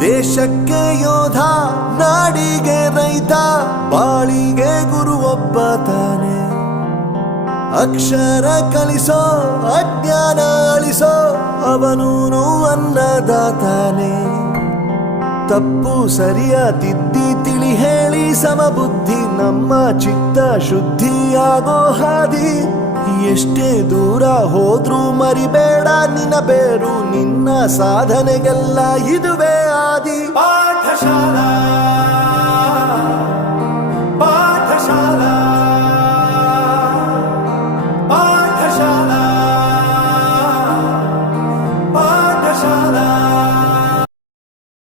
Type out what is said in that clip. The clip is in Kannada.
ದೇಶಕ್ಕೆ ಯೋಧ, ನಾಡಿಗೆ ರೈತ, ಬಾಳಿಗೆ ಗುರು ಒಬ್ಬ ತಾನೆ. ಅಕ್ಷರ ಕಲಿಸೋ, ಅಜ್ಞಾನ ಅಳಿಸೋ, ಅವನೂನು ಅನ್ನದಾತಾನೆ. ತಪ್ಪು ಸರಿಯ ತಿದ್ದಿ ತಿಳಿ ಹೇಳಿ ಸಮಬುದ್ಧಿ ನಮ್ಮ ಚಿತ್ತ ಶುದ್ಧಿಯಾಗೋ ಹಾದಿ. ಎಷ್ಟೇ ದೂರ ಹೋದ್ರೂ ಮರಿಬೇಡ ನಿನ್ನ ಬೇರು, ನಿನ್ನ ಸಾಧನೆಗೆಲ್ಲ ಇದುವೇ ಆದಿ.